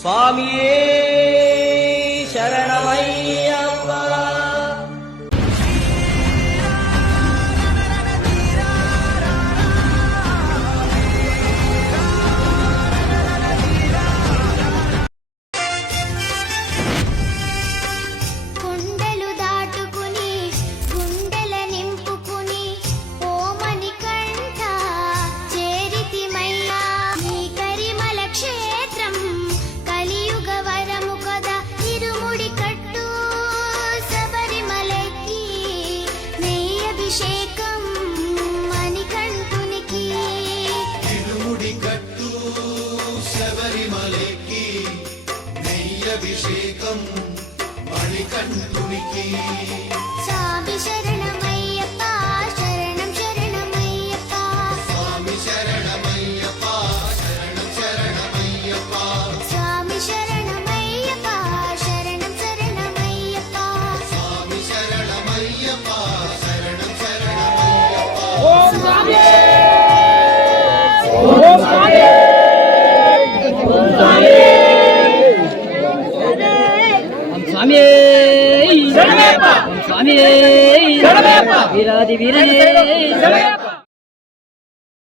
స్వామియే శరణమయ్యప్ప. అభిషేకం మణికంఠునికి. స్వామి శరణమయ్యప్ప శరణం శరణమయ్యప్ప. స్వామి శరణమయ్యప్ప శరణం శరణమయ్యప్ప. స్వామి శరణమయ్యప్ప శరణం శరణమయ్యప్ప. స్వామి శరణమయ్యప్ప శరణం శరణమయ్యప్ప. ఓం స్వామి ఓం స్వామి ఓం స్వామి స్వామి శరణమయ్యప్ప స్వామి శరణమయ్యప్ప వీరాది వీరనే శరణమయ్యప్ప.